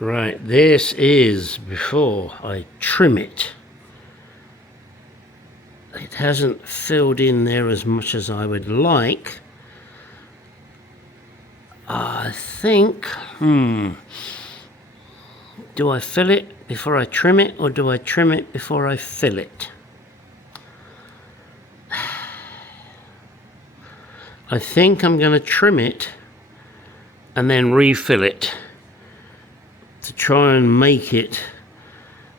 Right, this is before I trim it. It hasn't filled in there as much as I would like. I think, do I fill it before I trim it, or do I trim it before I fill it? I think I'm going to trim it and then refill it to try and make it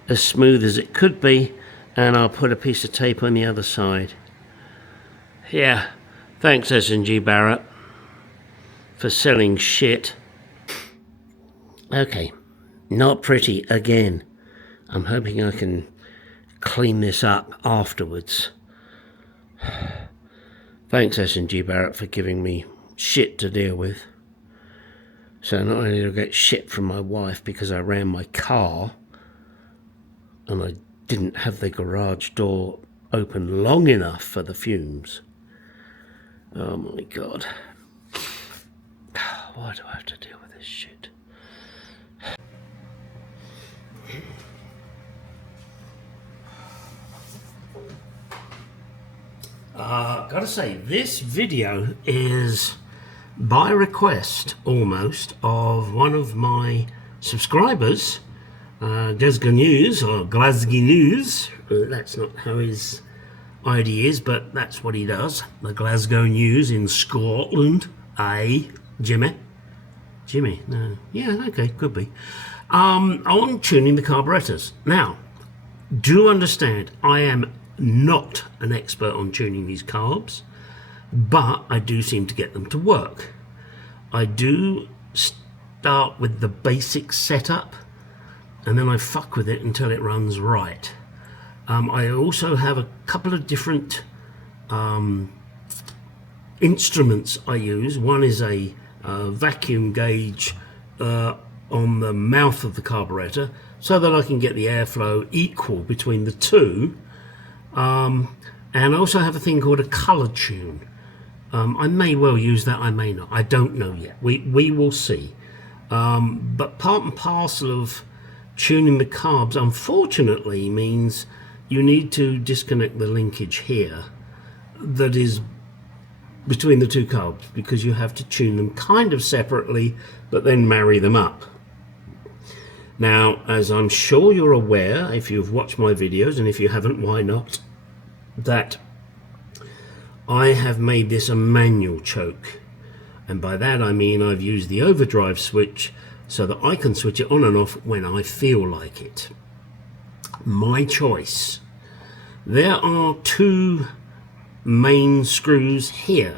as smooth as it could be, and I'll put a piece of tape on the other side. Yeah, thanks S&G Barrett for selling shit. Okay, not pretty again. I'm hoping I can clean this up afterwards. Thanks S&G Barrett for giving me shit to deal with. So not only do I get shit from my wife because I ran my car and I didn't have the garage door open long enough for the fumes. Oh my God. Why do I have to deal with this shit? Gotta say, this video is by request, almost, of one of my subscribers, Glasgow News, or Glasgow News. That's not how his ID is, but that's what he does. The Glasgow News in Scotland. Jimmy? No. Yeah, okay, could be. On tuning the carburetors. Now, do understand, I am not an expert on tuning these carbs, but I do seem to get them to work. I do start with the basic setup, and then I fuck with it until it runs right. I also have a couple of different instruments I use. One is a vacuum gauge on the mouth of the carburetor, so that I can get the airflow equal between the two. And I also have a thing called a color tune. I may well use that, I may not. I don't know yet. We will see. But part and parcel of tuning the carbs, unfortunately, means you need to disconnect the linkage here that is between the two carbs, because you have to tune them kind of separately, but then marry them up. Now, as I'm sure you're aware, if you've watched my videos, and if you haven't, why not, that I have made this a manual choke. And by that I mean I've used the overdrive switch so that I can switch it on and off when I feel like it. My choice. There are two main screws here.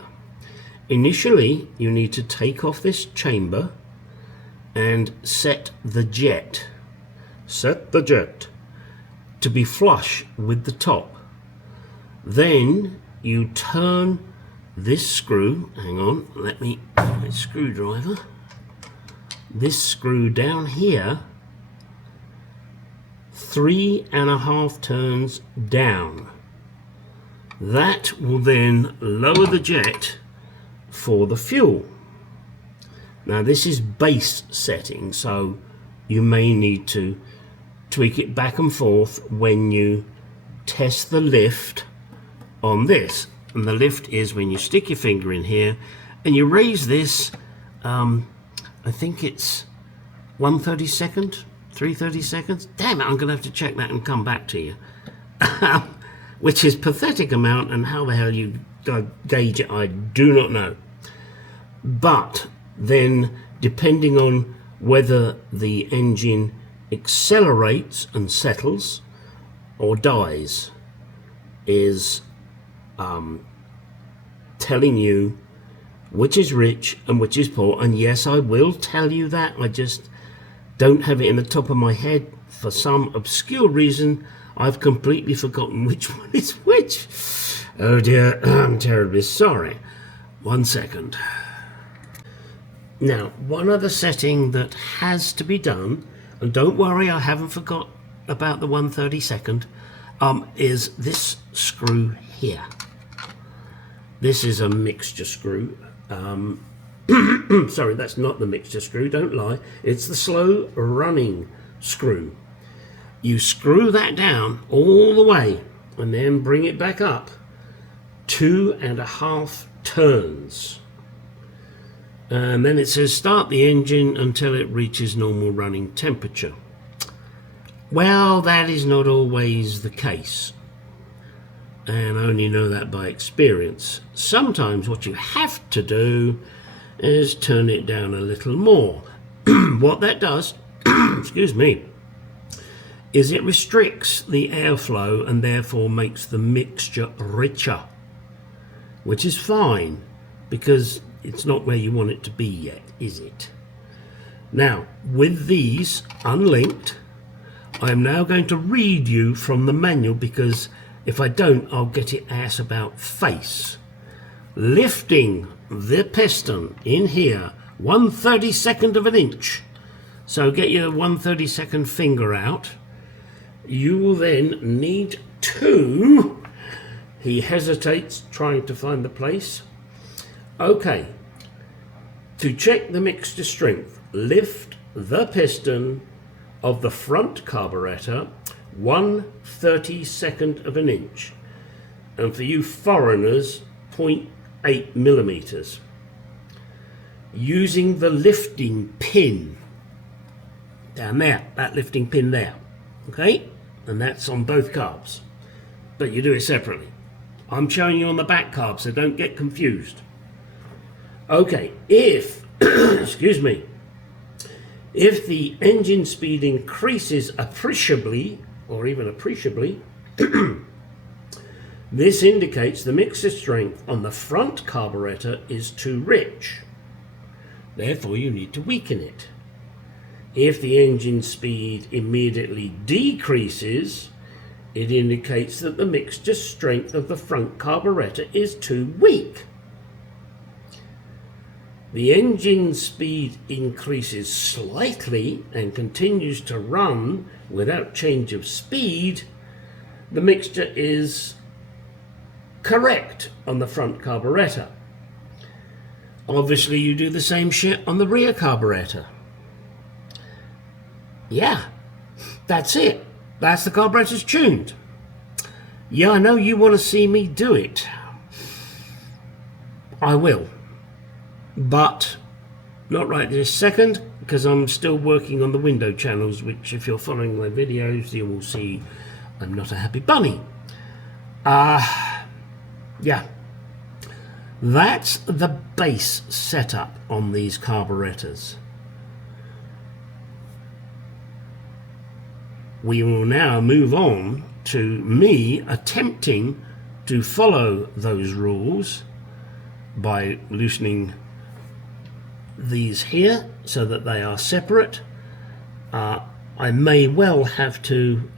Initially, you need to take off this chamber and set the jet to be flush with the top. Then you turn this screw, hang on, let me get a screwdriver, this screw down here 3.5 turns down. That will then lower the jet for the fuel. Now this is base setting, so you may need to tweak it back and forth when you test the lift on this. And the lift is when you stick your finger in here and you raise this, I think it's 1/32nd, 3/32. Damn it, I'm gonna have to check that and come back to you. Which is pathetic amount, and how the hell you gauge it, I do not know. But then, depending on whether the engine accelerates and settles or dies, is telling you which is rich and which is poor. And yes, I will tell you that. I just don't have it in the top of my head. For some obscure reason, I've completely forgotten which one is which. Oh dear, I'm terribly sorry. 1 second. Now, one other setting that has to be done, and don't worry, I haven't forgot about the 1/32nd, is this screw here. This is a mixture screw. Sorry, that's not the mixture screw, don't lie. It's the slow running screw. You screw that down all the way and then bring it back up 2.5 turns. And then it says start the engine until it reaches normal running temperature. Well, that is not always the case, and I only know that by experience. Sometimes what you have to do is turn it down a little more. What that does, excuse me, is it restricts the airflow and therefore makes the mixture richer, which is fine because it's not where you want it to be yet, is it? Now, with these unlinked, I'm now going to read you from the manual, because if I don't, I'll get it ass about face. Lifting the piston in here 1/32 of an inch. So get your 1/32 finger out. You will then need to, he hesitates trying to find the place. Okay, to check the mixture strength, lift the piston of the front carburetor 1/32 of an inch, and for you foreigners, 0.8 millimeters, using the lifting pin down there, that lifting pin there, okay, and that's on both carbs, but you do it separately. I'm showing you on the back carb, so don't get confused. Okay, if excuse me, if the engine speed increases appreciably, or even appreciably, this indicates the mixture strength on the front carburetor is too rich. Therefore, you need to weaken it. If the engine speed immediately decreases, it indicates that the mixture strength of the front carburetor is too weak. The engine speed increases slightly and continues to run without change of speed, the mixture is correct on the front carburetor. Obviously, you do the same shit on the rear carburetor. Yeah, that's it. That's the carburetor's tuned. Yeah, I know you want to see me do it. I will. But not right this second, because I'm still working on the window channels, which if you're following my videos, you will see I'm not a happy bunny. Yeah. That's the base setup on these carburetors. We will now move on to me attempting to follow those rules by loosening these here so that they are separate. I may well have to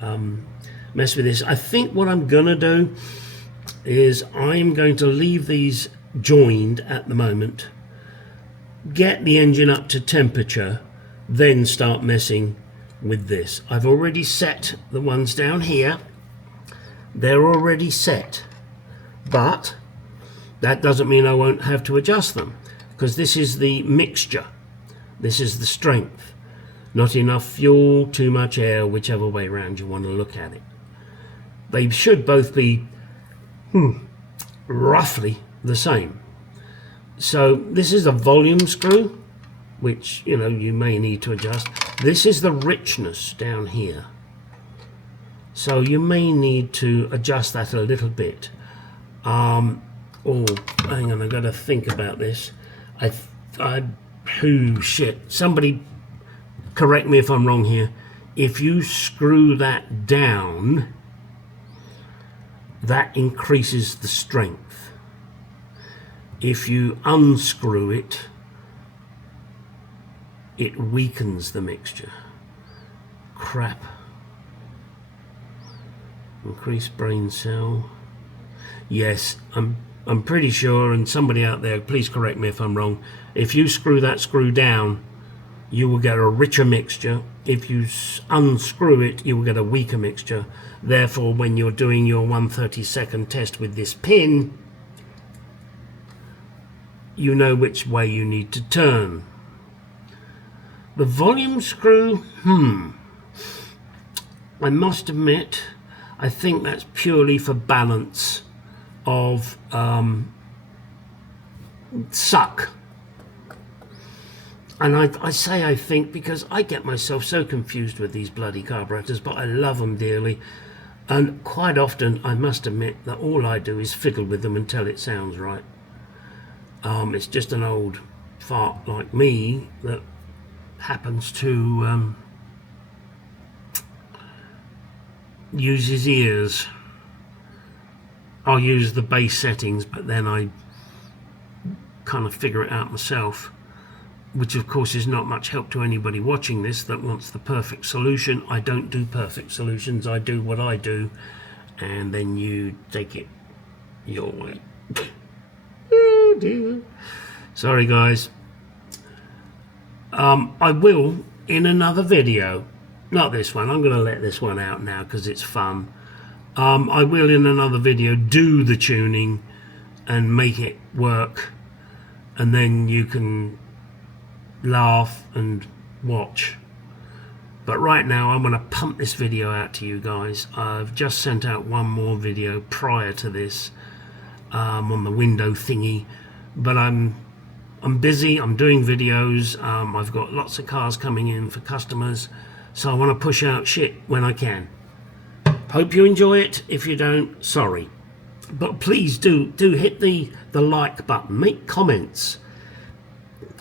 mess with this. I think what I'm gonna do is I'm going to leave these joined at the moment, get the engine up to temperature, then start messing with this. I've already set the ones down here. They're already set, but that doesn't mean I won't have to adjust them, because this is the mixture, this is the strength. Not enough fuel, too much air, whichever way around you want to look at it. They should both be roughly the same. So this is a volume screw, which you may need to adjust. This is the richness down here, so you may need to adjust that a little bit. Oh, hang on, I've got to think about this. Shit, somebody correct me if I'm wrong here. If you screw that down, that increases the strength. If you unscrew it, it weakens the mixture. Crap. Increase brain cell. Yes, I'm pretty sure, and somebody out there, please correct me if I'm wrong, if you screw that screw down, you will get a richer mixture. If you unscrew it, you will get a weaker mixture. Therefore, when you're doing your 1/32 test with this pin, you know which way you need to turn. The volume screw, I must admit, I think that's purely for balance of suck. And I say I think because I get myself so confused with these bloody carburetors, but I love them dearly. And quite often, I must admit that all I do is fiddle with them until it sounds right. It's just an old fart like me that happens to use his ears. I'll use the bass settings, but then I kind of figure it out myself, which of course is not much help to anybody watching this that wants the perfect solution. I don't do perfect solutions. I do what I do, and then you take it your way. Oh dear. Sorry guys. I will in another video, not this one, I'm going to let this one out now because it's fun. I will in another video do the tuning and make it work, and then you can laugh and watch. But right now I'm going to pump this video out to you guys. I've just sent out one more video prior to this on the window thingy, but I'm busy, I'm doing videos, I've got lots of cars coming in for customers, so I want to push out shit when I can. Hope you enjoy it. If you don't, sorry. But please do hit the like button, make comments.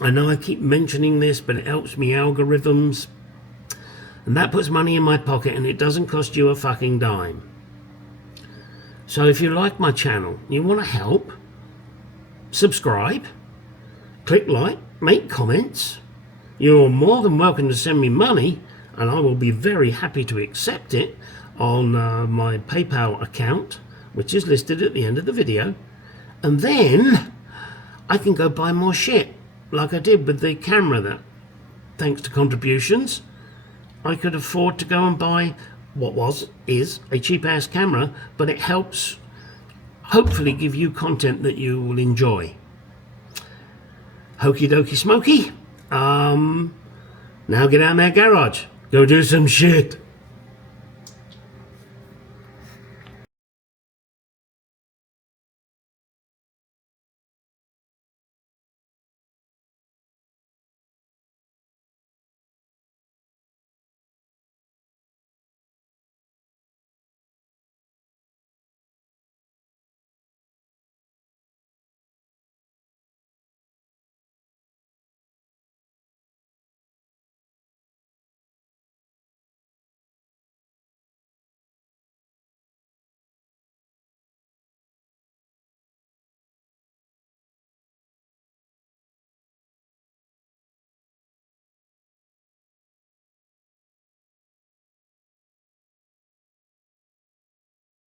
I know I keep mentioning this, but it helps me algorithms, and that puts money in my pocket, and it doesn't cost you a fucking dime. So if you like my channel, you want to help, subscribe, click like, make comments. You're more than welcome to send me money, and I will be very happy to accept it on my PayPal account, which is listed at the end of the video. And then I can go buy more shit, like I did with the camera that, thanks to contributions, I could afford to go and buy what is a cheap ass camera, but it helps hopefully give you content that you will enjoy. Hokey dokey smoky. Now get out in that garage, go do some shit.